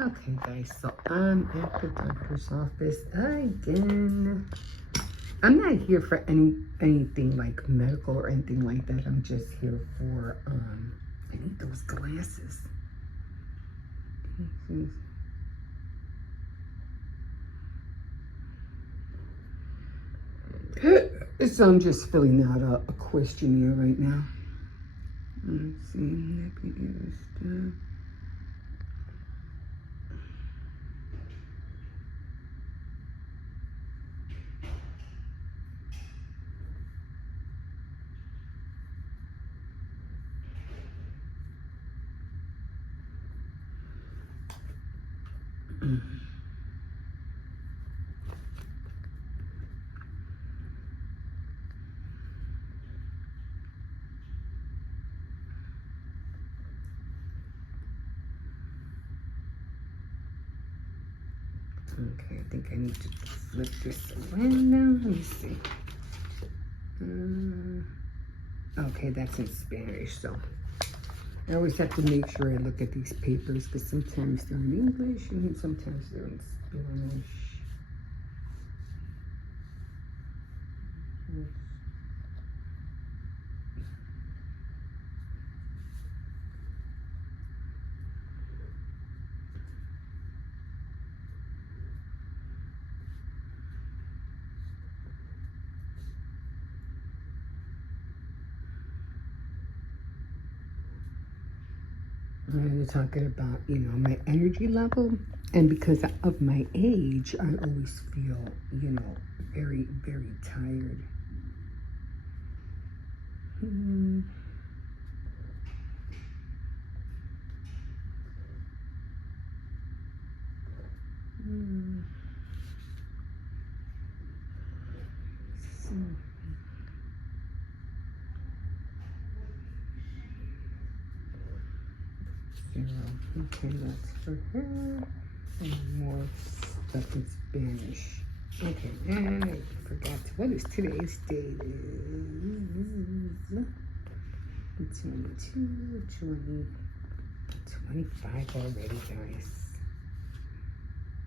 Okay, guys, so I'm at the doctor's office again. I'm not here for anything like medical or anything like that. I'm just here for I need those glasses. So I'm just filling out a questionnaire right now. Let's see. Okay, I think I need to flip this around now. Let me see. Okay, that's in Spanish, so I always have to make sure I look at these papers because sometimes they're in English and sometimes they're in Spanish. We're talking about, my energy level. And because of my age, I always feel, very, very tired. So, okay, that's for her. And more stuff in Spanish. Okay, and I forgot what is today's date is 22, 20, 25 already, guys.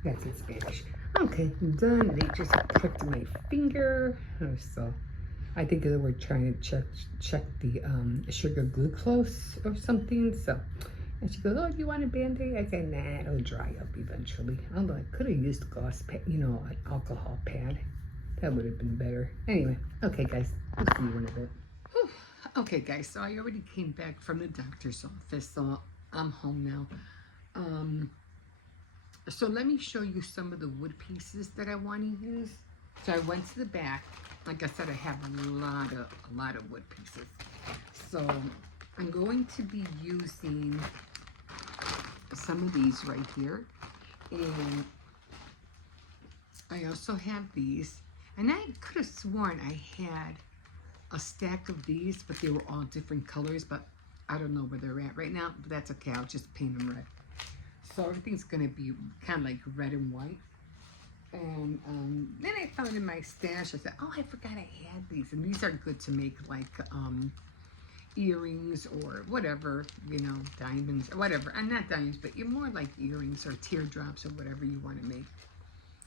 That's in Spanish. Okay, done. They just pricked my finger. So I think they were trying to check the sugar glucose or something. So, and she goes, "Oh, do you want a Band-Aid?" I said, "Nah, it'll dry up eventually." Although I could have used gauze pad, an alcohol pad. That would have been better. Anyway, okay, guys, we'll see you in a bit. Whew. Okay, guys, so I already came back from the doctor's office, so I'm home now. So let me show you some of the wood pieces that I want to use. So I went to the back. Like I said, I have a lot of wood pieces. So I'm going to be using some of these right here. And I also have these. And I could have sworn I had a stack of these, but they were all different colors, but I don't know where they're at right now, but that's okay. I'll just paint them red. So everything's gonna be kind of like red and white. And then I found in my stash, I said, oh, I forgot I had these. And these are good to make like earrings or whatever, diamonds or whatever. And not diamonds, but you're more like earrings or teardrops or whatever you want to make.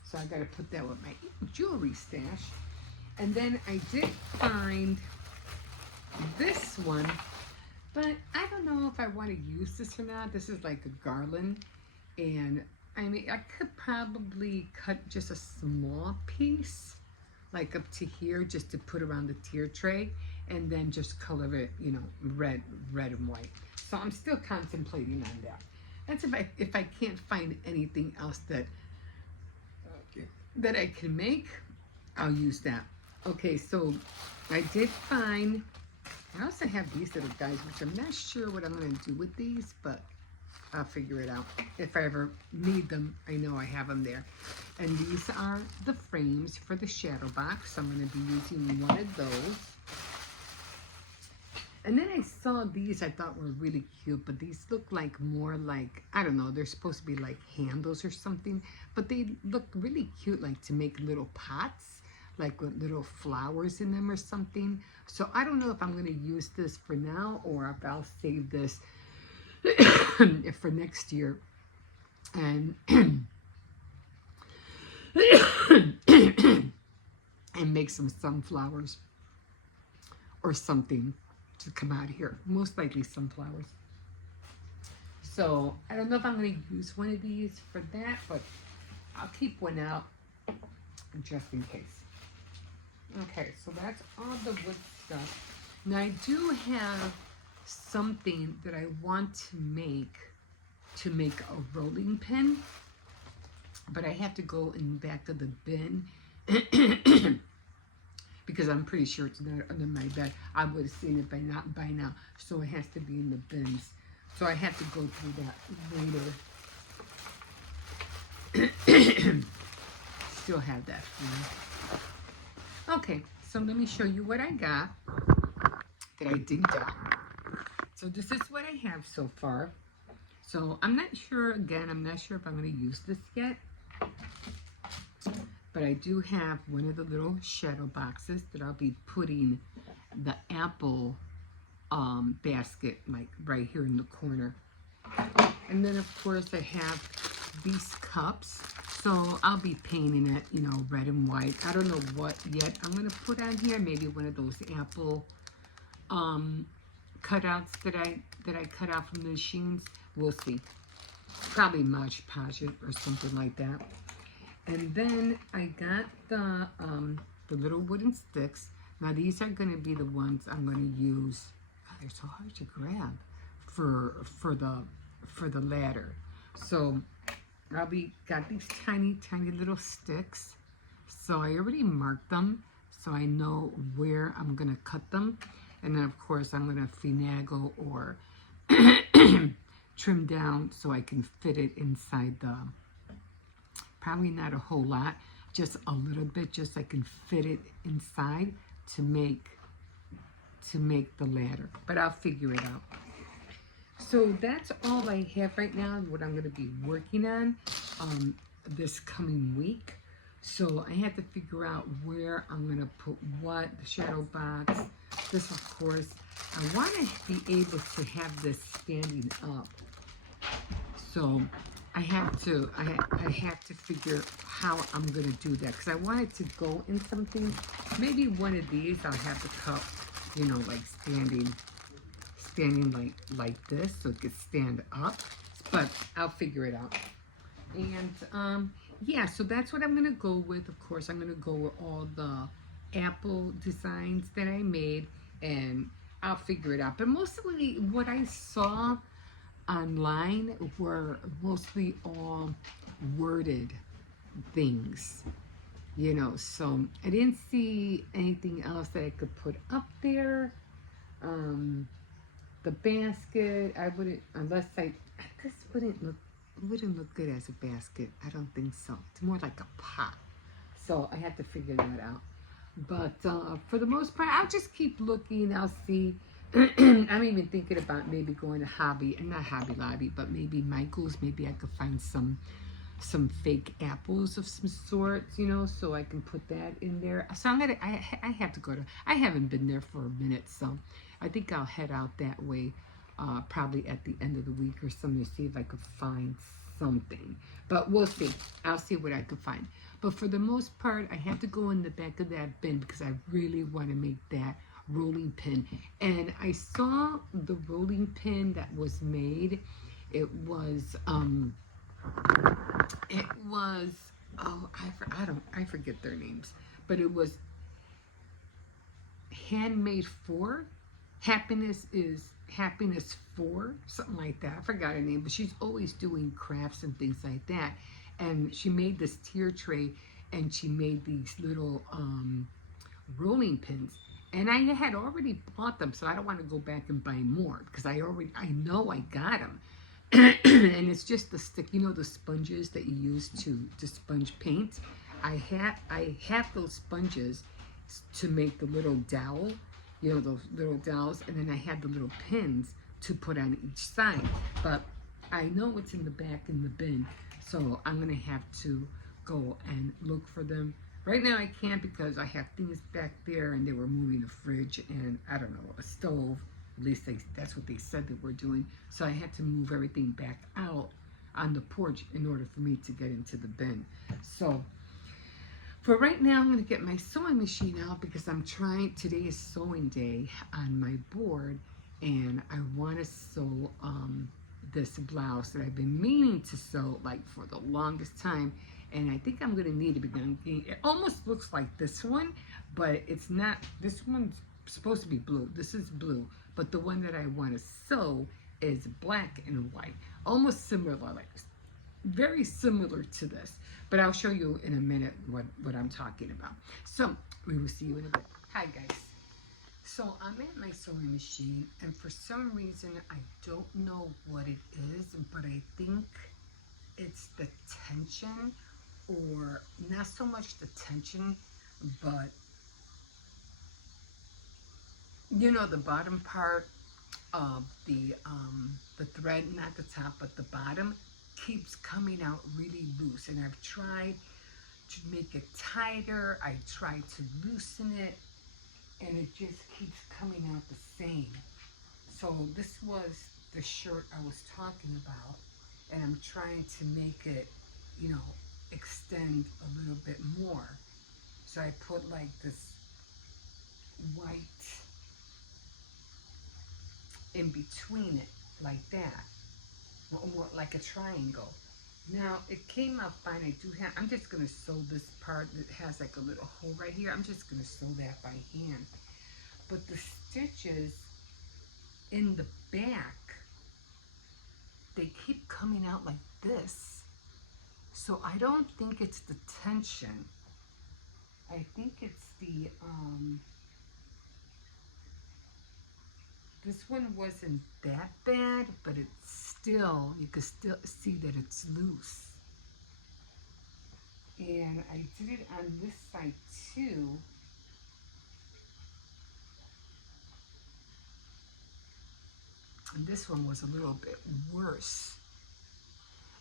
So I got to put that with my jewelry stash. And then I did find this one, but I don't know if I want to use this or not. This is like a garland. And I mean, I could probably cut just a small piece, like up to here, just to put around the tier tray, and then just color it, red and white. So I'm still contemplating on that. That's if I can't find anything else that I can make, I'll use that. Okay, so I did find, I also have these little guys, which I'm not sure what I'm going to do with these, but I'll figure it out. If I ever need them, I know I have them there. And these are the frames for the shadow box. I'm going to be using one of those. And then I saw these I thought were really cute, but these look like more like, I don't know, they're supposed to be like handles or something, but they look really cute, like to make little pots, like with little flowers in them or something. So I don't know if I'm going to use this for now or if I'll save this for next year. and and make some sunflowers or something to come out of here. Most likely sunflowers. So I don't know if I'm going to use one of these for that, but I'll keep one out just in case. Okay, so that's all the wood stuff. Now I do have something that I want to make a rolling pin, but I have to go in the back of the bin because I'm pretty sure it's not under my bed. I would have seen it by now, so it has to be in the bins. So I have to go through that later. Still have that. Okay, so let me show you what I got that I digged out. So this is what I have so far. So I'm not sure, again, I'm not sure if I'm going to use this yet. But I do have one of the little shadow boxes that I'll be putting the apple basket, like right here in the corner. And then of course I have these cups. So I'll be painting it, you know, red and white. I don't know what yet I'm going to put on here. Maybe one of those apple cutouts that I cut out from the machines. We'll see. Probably Mod Podge it or something like that. And then I got the little wooden sticks. Now these are going to be the ones I'm going to use. God, they're so hard to grab for the ladder. So got these tiny little sticks. So I already marked them, so I know where I'm going to cut them. And then of course I'm going to finagle or trim down so I can fit it inside the. Probably not a whole lot, just a little bit, just so I can fit it inside to make the ladder. But I'll figure it out. So that's all I have right now, what I'm going to be working on this coming week. So I have to figure out where I'm going to put what, the shadow box. This, of course, I want to be able to have this standing up. So I have to figure how I'm going to do that, because I want it to go in something. Maybe one of these I'll have the cup, you know, like standing like this, so it could stand up. But I'll figure it out. And yeah, so that's what I'm going to go with. Of course, I'm going to go with all the apple designs that I made, and I'll figure it out. But mostly what I saw online were mostly all worded things, you know, so I didn't see anything else that I could put up there. The basket, I wouldn't, unless this wouldn't look good as a basket. I don't think so. It's more like a pot, so I have to figure that out. But for the most part, I'll just keep looking. I'll see. I'm even thinking about maybe going to not Hobby Lobby, but maybe Michael's. Maybe I could find some fake apples of some sort, you know, so I can put that in there. So I have to go to, I haven't been there for a minute, so I think I'll head out that way, probably at the end of the week or something, to see if I could find something. But we'll see. I'll see what I can find. But for the most part, I have to go in the back of that bin because I really want to make that rolling pin. And I saw the rolling pin that was made. It was oh, I forget their names, but it was Handmade for Happiness for something like that. I forgot her name, but she's always doing crafts and things like that. And she made this tier tray, and she made these little rolling pins. And I had already bought them, so I don't want to go back and buy more because I know I got them. And it's just the stick, you know, the sponges that you use to sponge paint. I have those sponges to make the little dowel, you know, those little dowels, and then I had the little pins to put on each side. But I know what's in the back in the bin, so I'm gonna have to go and look for them. Right now I can't because I have things back there, and they were moving a fridge and, I don't know, a stove. At least that's what they said they were doing. So I had to move everything back out on the porch in order for me to get into the bin. So for right now, I'm going to get my sewing machine out because I'm trying, today is sewing day on my board, and I want to sew this blouse that I've been meaning to sew like for the longest time, and I think I'm going to need it because it almost looks like this one, but it's not. This one's supposed to be blue. This is blue, but the one that I want to sew is black and white, almost similar, like very similar to this, but I'll show you in a minute what I'm talking about. So we will see you in a bit. Hi guys. So I'm at my sewing machine, and for some reason I don't know what it is, but I think it's the tension, or not so much the tension, but you know, the bottom part of the thread, not the top but the bottom, keeps coming out really loose, and I've tried to make it tighter, I tried to loosen it, and it just keeps coming out the same. So this was the shirt I was talking about, and I'm trying to make it, you know, extend a little bit more. So I put like this white in between it, like that, or like a triangle. Now it came out fine. I do have, I'm just going to sew this part that has like a little hole right here. I'm just going to sew that by hand. But the stitches in the back, they keep coming out like this. So I don't think it's the tension. I think it's the, this one wasn't that bad, but it's still, you can still see that it's loose. And I did it on this side too. And this one was a little bit worse.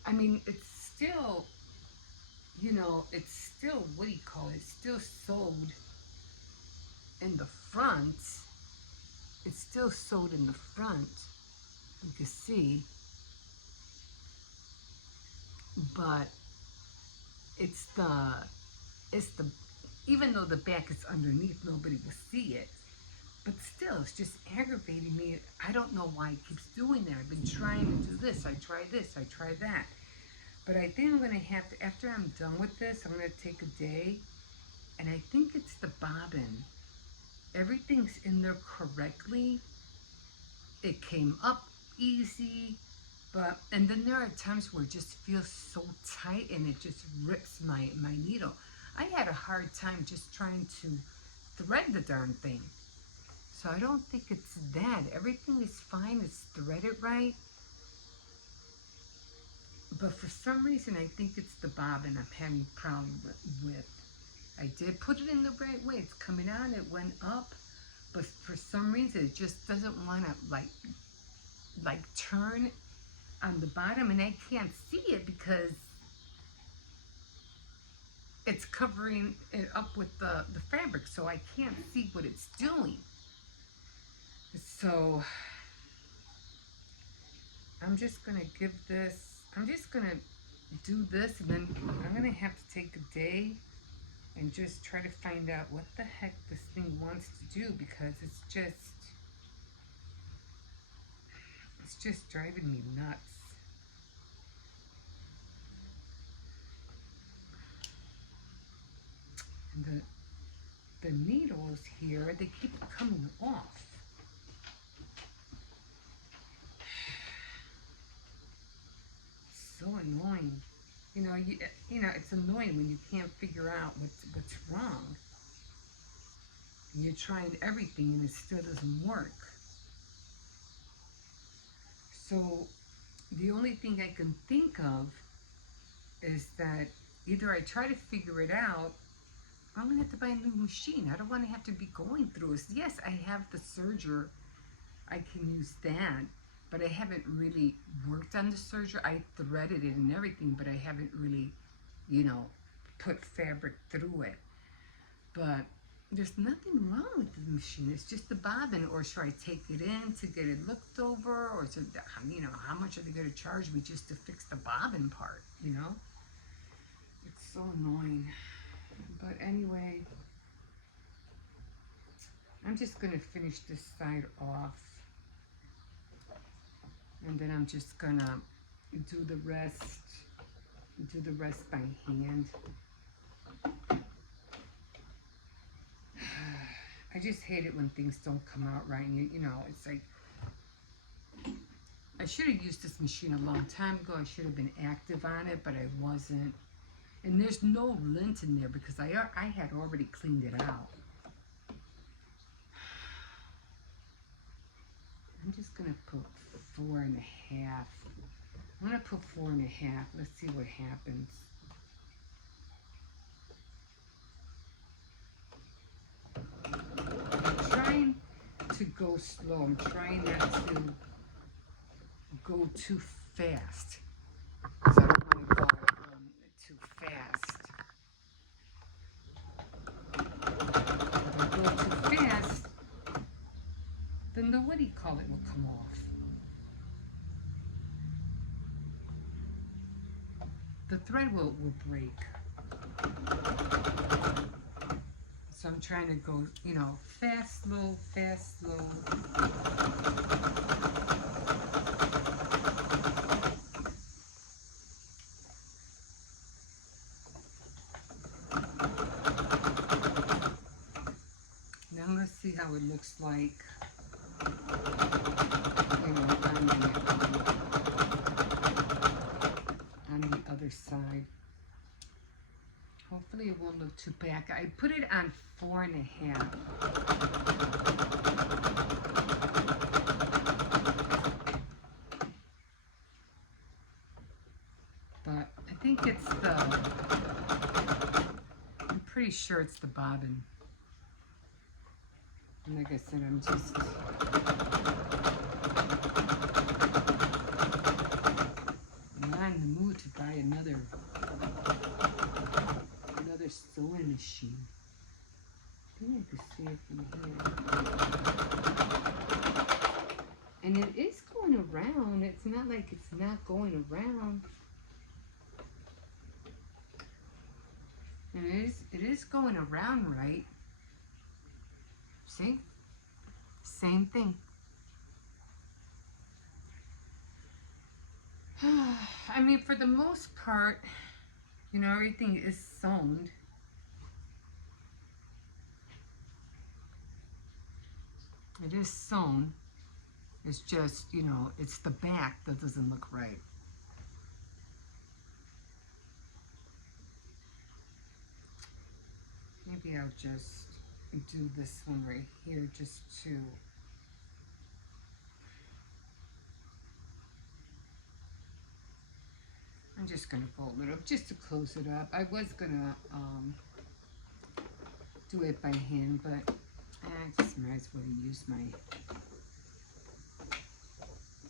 I mean, it's still, you know, it's still, what do you call it? It's still sewed in the front. It's still sewed in the front, you can see. But it's the, even though the back is underneath, nobody will see it. But still, it's just aggravating me. I don't know why it keeps doing that. I've been trying to do this. I try this. I try that. But I think I'm going to have to, after I'm done with this, I'm going to take a day. And I think it's the bobbin. Everything's in there correctly. It came up easy. But, and then there are times where it just feels so tight and it just rips my needle. I had a hard time just trying to thread the darn thing. So I don't think it's that. Everything is fine. It's threaded right. But for some reason, I think it's the bobbin I'm having problem with. I did put it in the right way. It's coming out. It went up. But for some reason, it just doesn't want to like turn on the bottom. And I can't see it because it's covering it up with the fabric. So I can't see what it's doing. So I'm just going to give this, I'm just going to do this, and then I'm going to have to take a day and just try to find out what the heck this thing wants to do, because it's just driving me nuts. And the needles here, they keep coming off. So annoying. You know, it's annoying when you can't figure out what's wrong. You're trying everything and it still doesn't work. So the only thing I can think of is that either I try to figure it out, or I'm going to have to buy a new machine. I don't want to have to be going through this. Yes, I have the serger. I can use that. But I haven't really worked on the serger. I threaded it and everything, but I haven't really, you know, put fabric through it. But there's nothing wrong with the machine. It's just the bobbin. Or should I take it in to get it looked over? Or is it, you know, how much are they going to charge me just to fix the bobbin part, you know? It's so annoying. But anyway, I'm just going to finish this side off. And then I'm just going to do the rest by hand. I just hate it when things don't come out right. And you know, it's like, I should have used this machine a long time ago. I should have been active on it, but I wasn't. And there's no lint in there because I had already cleaned it out. I'm just going to put 4.5. I'm going to put 4.5. Let's see what happens. I'm trying to go slow. I'm trying not to go too fast. So I don't want to go too fast. If I go too fast, then the what do you call it will come off. The thread will break. So I'm trying to go, you know, fast, slow, fast, slow. Now let's see how it looks like, you know, on the other side. Hopefully it won't look too bad. I put it on 4.5. But I think it's I'm pretty sure it's the bobbin. And like I said, I'm not in the mood to buy another sewing machine. I think I can see it from here. And it is going around. It's not like it's not going around. And it is going around right. See? Same thing. I mean, for the most part, you know, everything is sewn. It is sewn. It's just, you know, it's the back that doesn't look right. Maybe I'll just do this one right here just to I'm just going to go a little, just to close it up. I was going to do it by hand, but I just might as well use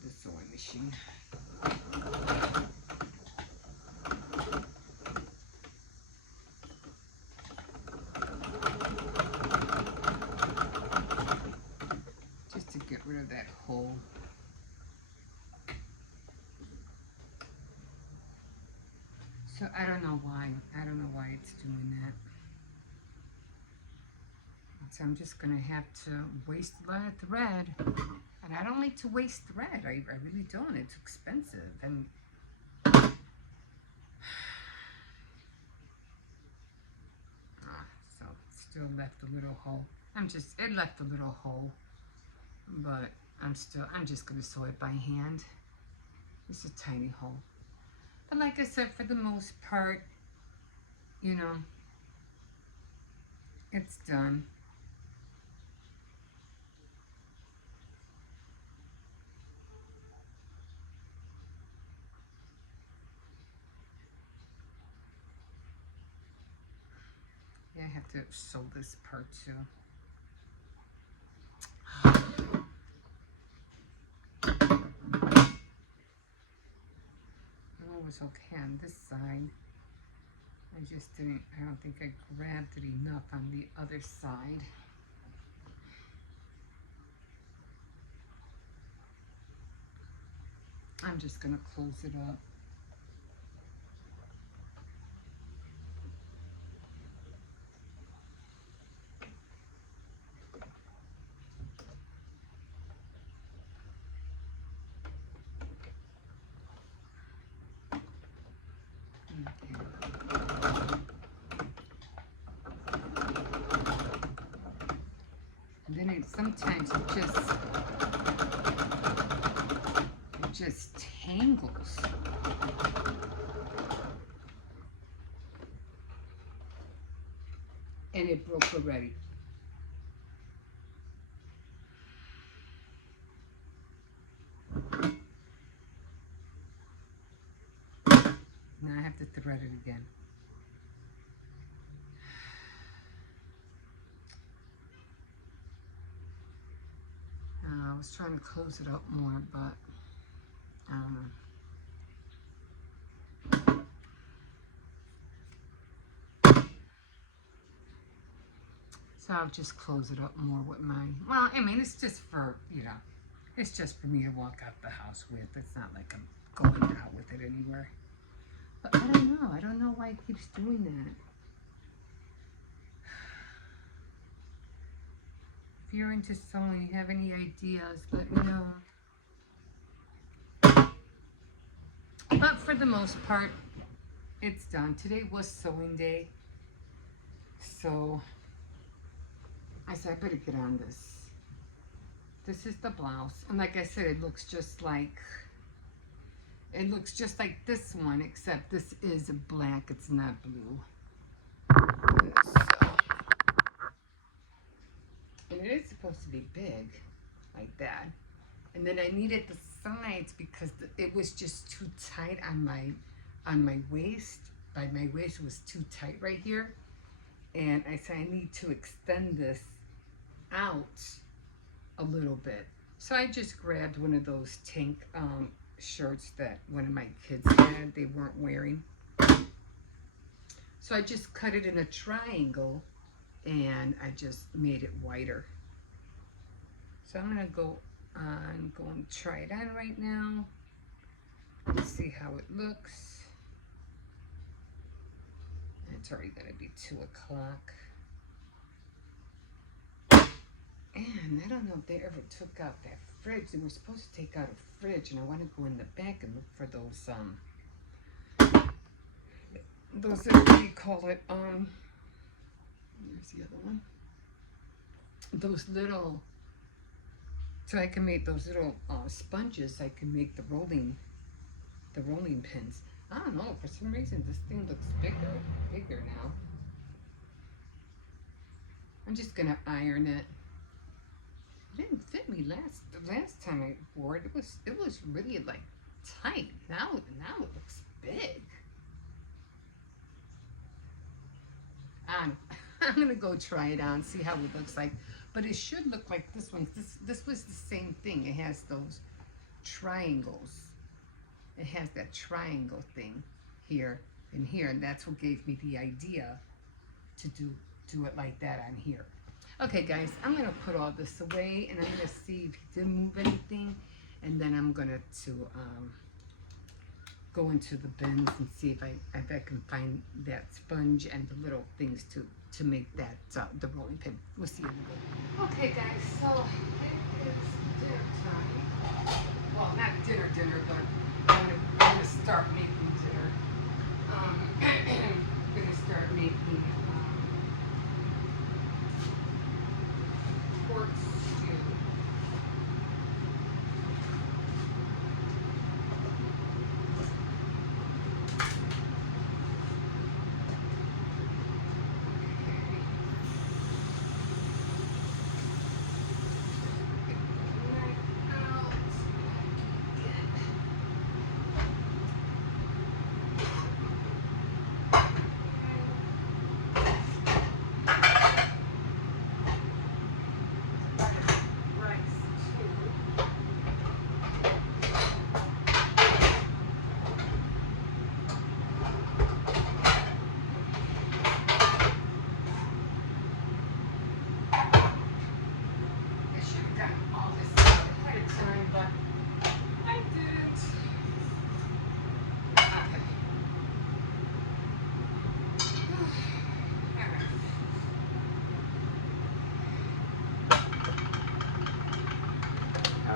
the sewing machine. Just to get rid of that hole. So I don't know why. I don't know why it's doing that. So I'm just going to have to waste a lot of thread. And I don't like to waste thread. I really don't. It's expensive. And so it still left a little hole. It left a little hole. But I'm just going to sew it by hand. It's a tiny hole. But like I said, for the most part, you know, it's done. Yeah, I have to sew this part too. Oh, it was okay on this side. I don't think I grabbed it enough on the other side. I'm just gonna close it up. And then sometimes it just tangles. And it broke already. Now I have to thread it again. I was trying to close it up more, but so I'll just close it up more with my, well, I mean, it's just for, you know, it's just for me to walk out the house with. It's not like I'm going out with it anywhere. But I don't know why it keeps doing that. If you're into sewing, you have any ideas, let me know. But for the most part, it's done. Today was sewing day. So I said, I better get on this. This is the blouse. And like I said, it looks just like this one, except this is black. It's not blue. And it is supposed to be big, like that. And then I needed the sides because it was just too tight on my waist. By my waist, it was too tight right here. And I said, I need to extend this out a little bit. So I just grabbed one of those tank shirts that one of my kids had, they weren't wearing. So I just cut it in a triangle and I just made it wider. So I'm going to try it on right now. Let's see how it looks. It's already going to be 2 o'clock. And I don't know if they ever took out that fridge. They were supposed to take out a fridge, and I want to go in the back and look for those what do you call it? Here's the other one. Those little, so I can make those little sponges. I can make the rolling pins. I don't know, for some reason this thing looks bigger now. I'm just gonna iron it. It didn't fit me the last time I wore it. It was really like tight. Now it looks big. I'm gonna go try it on, see how it looks like. But it should look like this one. This was the same thing. It has those triangles. It has that triangle thing here and here, and that's what gave me the idea to do it like that on here. Okay, guys, I'm gonna put all this away, and I'm gonna see if he didn't move anything, and then I'm gonna go into the bins and see if I can find that sponge and the little things to make that the rolling pin. We'll see you in a bit. Okay, guys, so it is dinner time. Well, not dinner, but I'm gonna start making dinner. I'm gonna start making pork stew.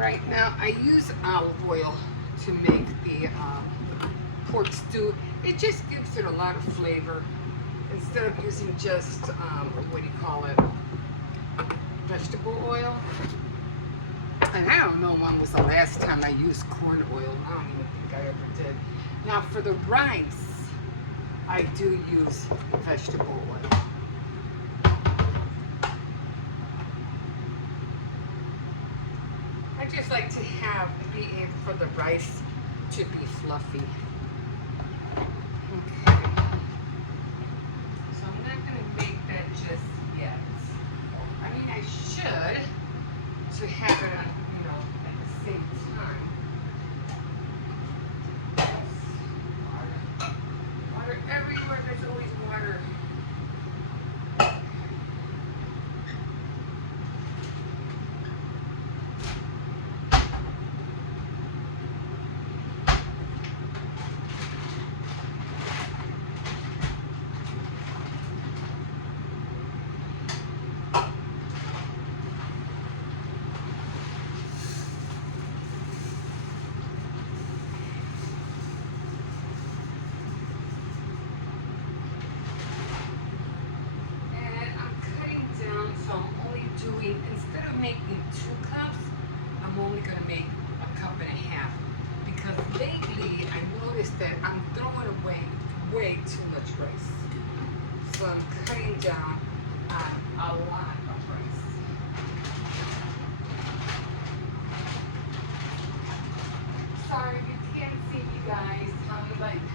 Alright, now I use olive oil to make the pork stew. It just gives it a lot of flavor instead of using just, what do you call it, vegetable oil. And I don't know when was the last time I used corn oil. I don't even think I ever did. Now for the rice, I do use vegetable oil. I just like to be able for the rice to be fluffy. Okay. So I'm not going to make that just yet. I mean, I should to have it on, you know, at the same time. Yes. Water. Water everywhere. There's always water. Instead of making 2 cups, I'm only going to make a cup and a half because lately I noticed that I'm throwing away way too much rice. So I'm cutting down on a lot of rice. Sorry if you can't see me guys, I'm like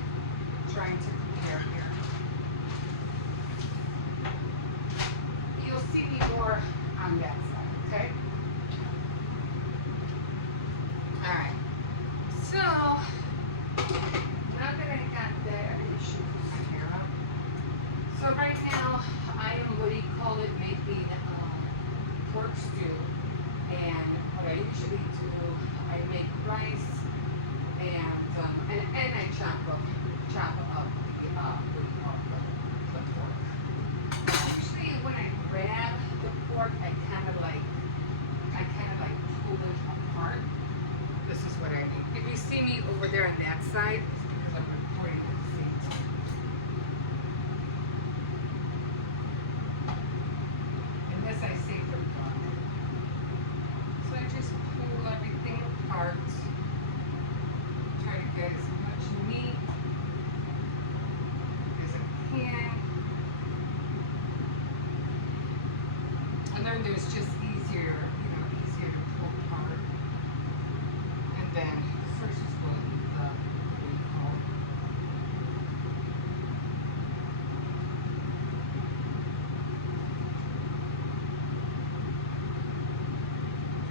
trying to prepare here. You'll see me more on that side, okay? Alright. So, now that I got that, I'm going to shoot my hair up. So right now, I am, what do you call it, making pork stew. And what I usually do, I make rice and I chop up the pork. Usually when I grab the pork, I kind of like pull it apart. This is what I do. If you see me over there on that side, it's because I'm recording at the same time. And this I save for dog. So I just pull everything apart. Try to get as much meat as I can. And then there's just easier to pull apart. And then first is what you call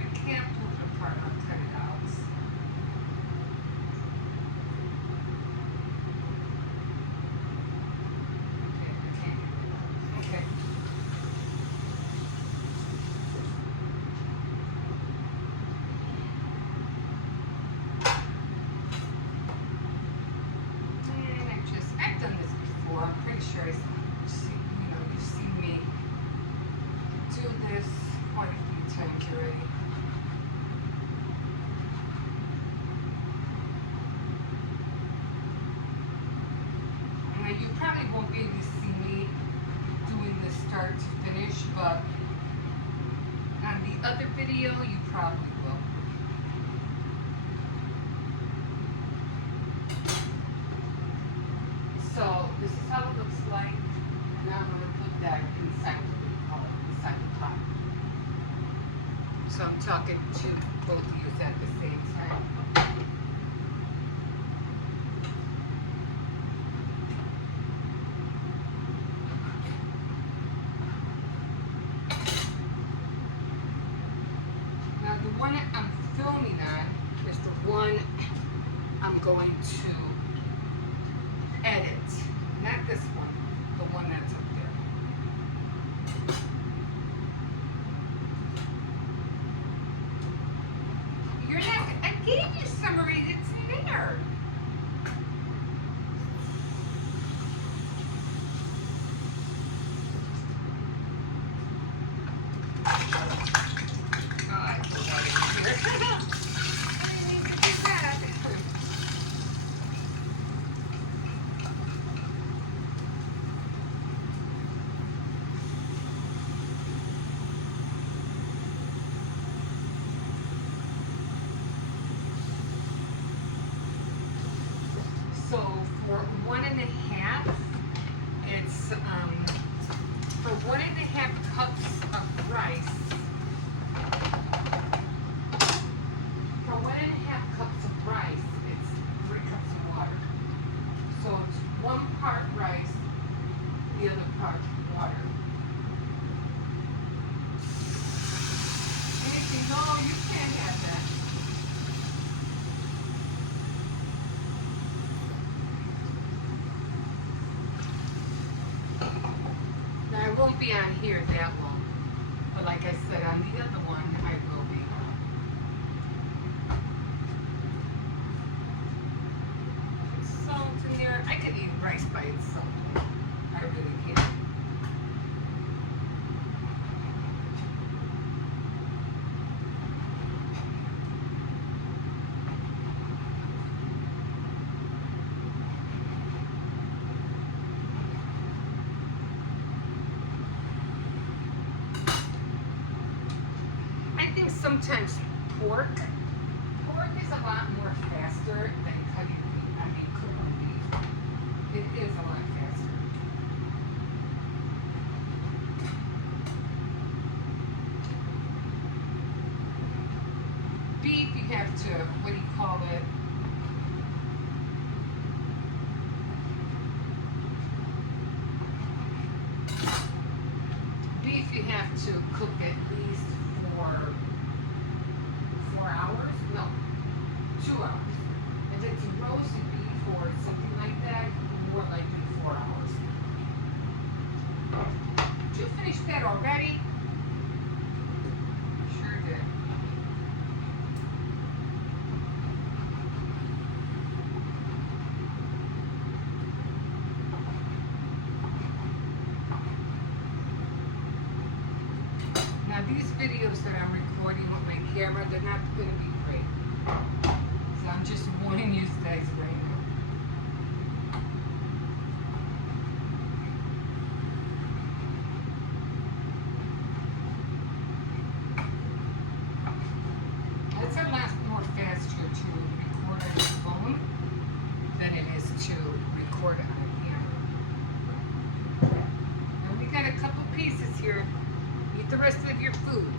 if I can't pull it apart, I'll cut it out. Okay, I can't. Okay. I've done this before. I'm pretty sure you've seen me do this quite a few times already. Now you probably won't be able to see me doing this start to finish, but on the other video you probably will. So this is how it looks like, and now I'm going to put that inside the pot. So I'm talking to both of you at the same time. Now the one I'm filming on is the one I'm going to edit. Not this one, the one that's up there. You're not, I gave you the other part water. Nancy, no, you can't have that. Now, I won't be on here that long. But like I said, on the other one, I will be. Put salt in there. I could eat rice by itself. I really can. I think sometimes pork is a lot more faster than cutting beef. I mean, cooking beef. It is a lot faster. Beef, you have to, what do you call it? Beef, you have to cook at least for 4 hours? No, 2 hours. If it's roasted beef or something like that, more likely 4 hours. Did you finish that already? Sure did. Now these videos that I'm recording with my camera, they're not going to be great. So I'm just warning you guys right now. It's a lot more faster to record on your phone than it is to record on a camera. And we got a couple pieces here. Eat the rest of your food.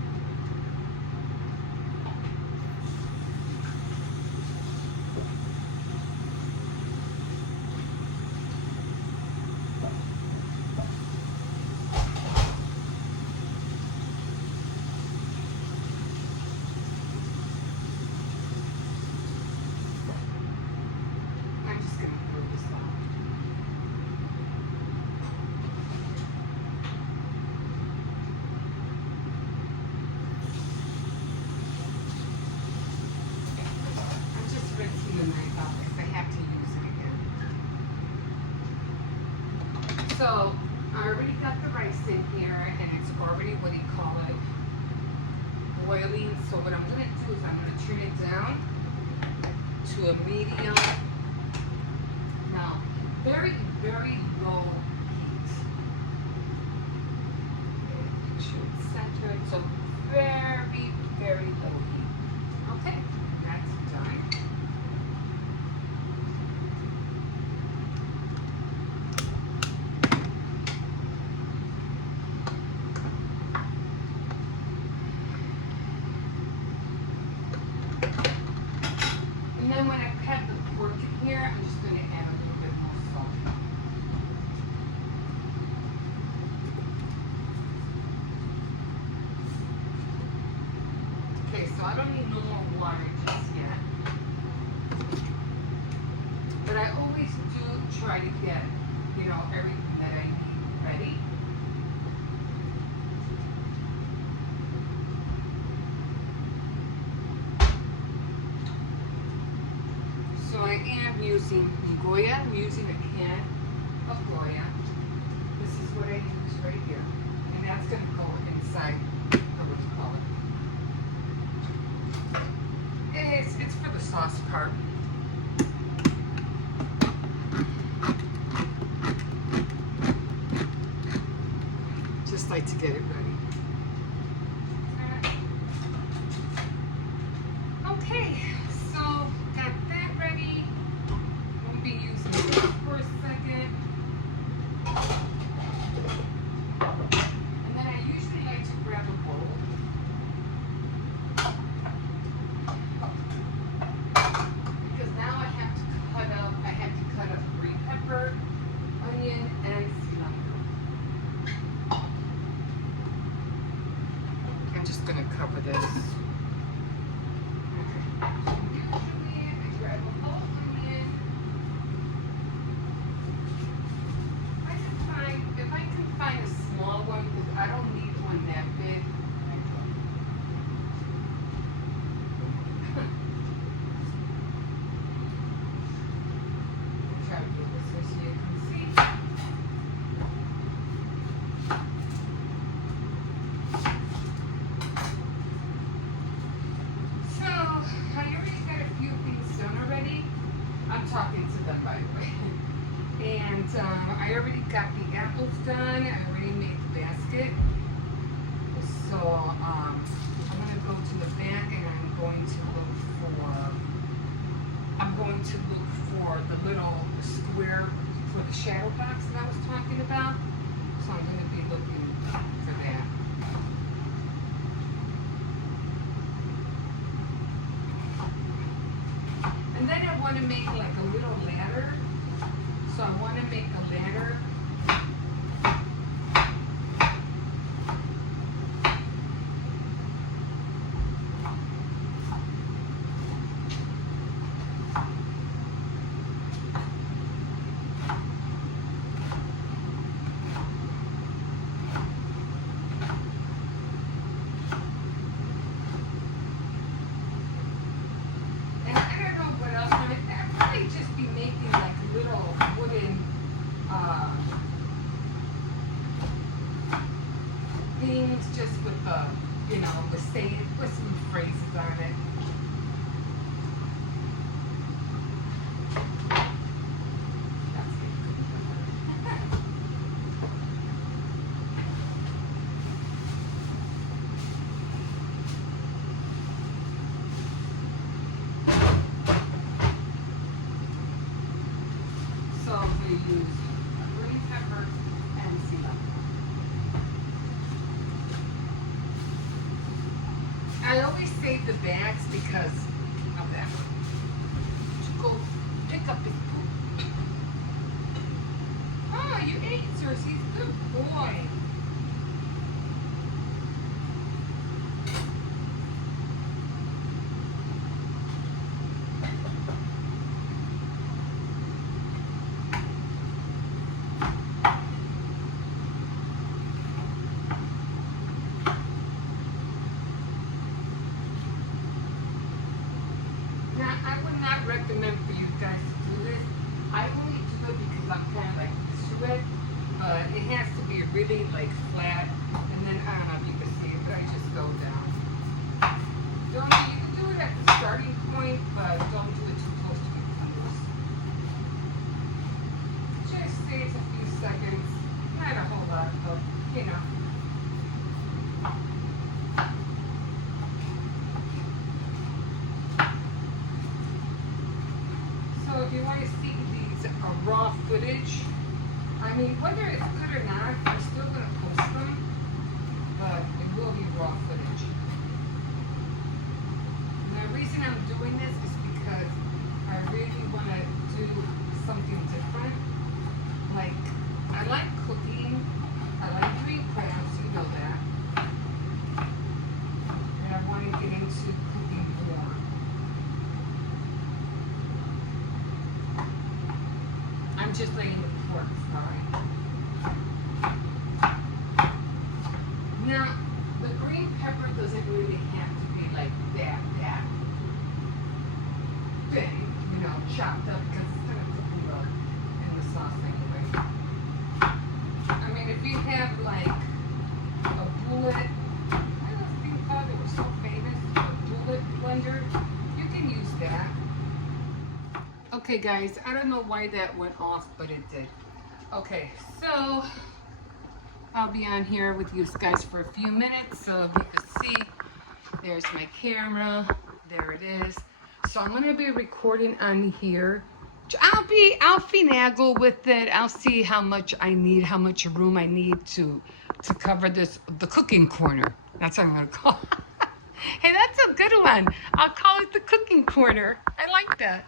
I'm just going to throw this off. I'm just rinsing the knife out because I have to use it again. So I already got the rice in here and it's already, what do you call it, boiling. So what I'm going to do is I'm going to turn it down to a medium. Now, very, very low heat. Make sure it's centered. So very, very low heat. Okay, that's done. And then when I have the pork in here, I'm just going to add a little bit more salt. Okay, so I don't need no more water just yet. But I always do try to get, everything that I need ready. So I am using Goya. I'm using a can of Goya. This is what I use right here. And that's going to go inside, what do you call it? It's for the sauce part. Just like to get it ready. Okay, so got that ready. We'll be using this for a second. And then I usually like to grab a bowl. Because now I have to cut up green pepper, onion, and cilantro. I already got the apples done. I already made the basket. So I'm gonna go to the back and I'm going to look for the little square for the shadow box that I was talking about. So I'm gonna be looking for that. And then I want to make like a little ladder. So I want to make a ladder. Things just with the, with some phrases on it. So we use green pepper and cilantro. I always save the bags because of that. To go pick up the poop. Oh, you ate, Cersei. Good boy. Recommend for you guys to do this. I only do it because I'm kind of like used to it. It has to be really like flat, and then I don't know if you can see it, but I just go down. You can do it at the starting point, but don't do it too close to your fingers. Just saves a few seconds, not a whole lot, but you know. If you want to see these raw footage, I mean, whether it's good or not, I'm still going to post them, but it will be raw footage. And the reason I'm doing this is because I really want to do something different. Like, I like cooking, I like doing crafts, you know that, and I want to get into cooking more. I'm just letting the pork fry. Now, the green pepper doesn't really have to be like that thin, chopped up, because it's going to cook in the sauce anyway. I mean, if you have like a bullet, what was the thing called? They were so famous, a bullet blender, you can use that. Okay guys, I don't know why that went off, but it did. Okay, so I'll be on here with you guys for a few minutes. So if you can see, there's my camera, there it is. So I'm gonna be recording on here. I'll finagle with it. I'll see how much I need, how much room I need to cover the cooking corner. That's what I'm gonna call it. Hey, that's a good one. I'll call it the cooking corner. I like that.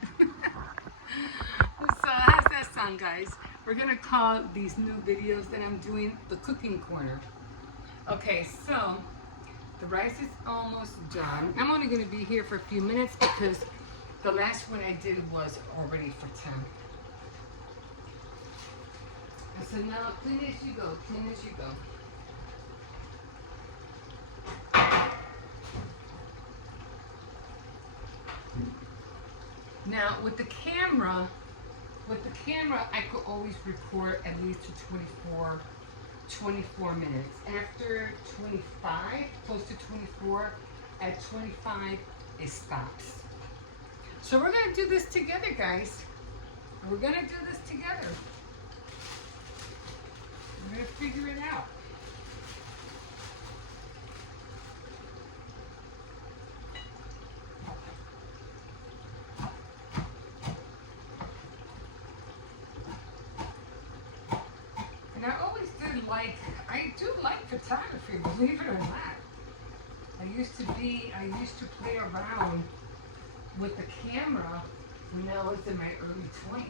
So how's that sound, guys? We're gonna call these new videos that I'm doing the cooking corner. Okay, so the rice is almost done. I'm only gonna be here for a few minutes because the last one I did was already for 10. So now clean as you go, clean as you go. Now with the camera, I could always record at least to 24 minutes. After 25, close to 24, at 25, it stops. So we're gonna do this together, guys. We're gonna do this together. figure it out. And I always did like, I do like photography, believe it or not. I used to play around with the camera when I was in my early 20s.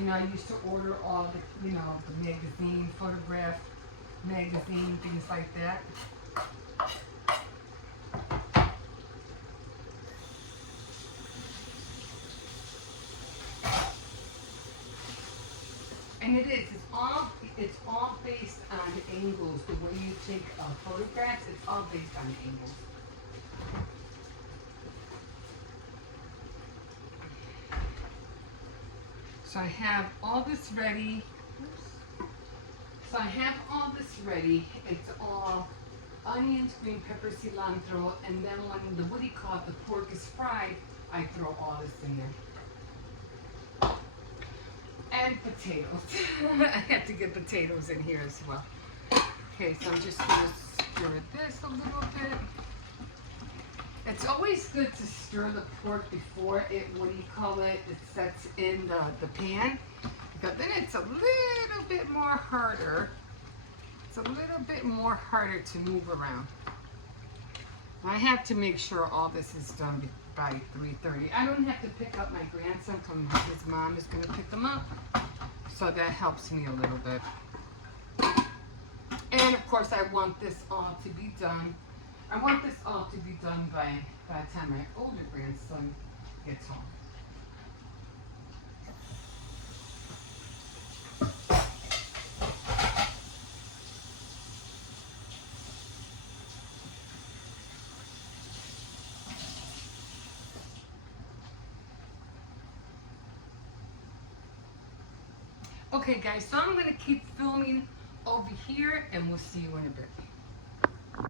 You know, I used to order all the, the magazine, photograph magazine, things like that. And it's all based on angles. The way you take photographs, it's all based on angles. So I have all this ready. It's all onions, green pepper, cilantro, and then when the what do you call it, the pork is fried, I throw all this in there. And potatoes. I have to get potatoes in here as well. Okay, so I'm just gonna stir this a little bit. It's always good to stir the pork before it, it sets in the pan. But then it's a little bit more harder. It's a little bit more harder to move around. I have to make sure all this is done by 3:30. I don't have to pick up my grandson from his mom is gonna pick him up. So that helps me a little bit. And of course I want this all to be done. I want this all to be done by the time my older grandson gets home. Okay guys, so I'm going to keep filming over here and we'll see you in a bit.